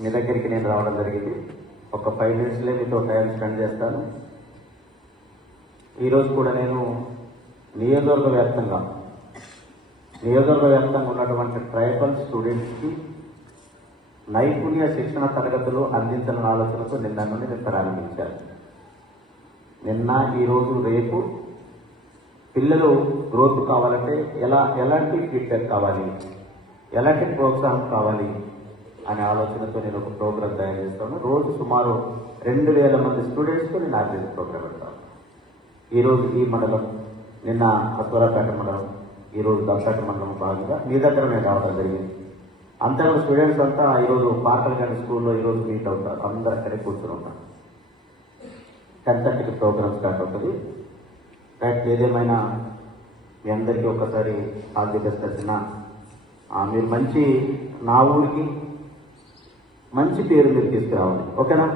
మీ దగ్గరికి నేను రావడం జరిగింది. ఒక ఫైవ్ మినిట్స్లో మీతో టైం స్పెండ్ చేస్తాను. ఈరోజు కూడా నేను నియోజకవర్గ వ్యాప్తంగా నియోజకవర్గ వ్యాప్తంగా ఉన్నటువంటి ట్రైబల్ స్టూడెంట్స్కి నైపుణ్య శిక్షణ తరగతులు అందించాలన్న ఆలోచనతో నిన్న నుండి నేను ప్రారంభించాను. నిన్న ఈరోజు రేపు పిల్లలు గ్రోత్ కావాలంటే ఎలా ఎలాంటి ఫీడ్బ్యాక్ కావాలి? ఎలాంటి ప్రోత్సాహం కావాలి? అనే ఆలోచనతో నేను ఒక ప్రోగ్రామ్ తయారు చేస్తాను. రోజు సుమారు రెండు వేల మంది స్టూడెంట్స్తో నేను ఆర్గనైజ్ ప్రోగ్రామ్ పెడతాను. ఈరోజు ఈ మండలం నిన్న అస్వరాపేట మండలం ఈరోజు దక్షాట మండలం భాగంగా మీ దగ్గర నేను రావడం జరిగింది. అంతా స్టూడెంట్స్ అంతా ఈరోజు పాటలగడ్డ స్కూల్లో ఈరోజు మీట్ అవుతారు. అందరు అక్కడే కూర్చొని ఉంటారు. టెన్ థర్టీకి ప్రోగ్రామ్ స్టార్ట్ అవుతుంది. రైట్ ఏదేమైనా మీ అందరికీ ఒకసారి ఆర్థిక స్థితిన మీరు మంచి నా ఊరికి మంచి పేరు మీరు తీసుకురావాలి. ఓకేనా?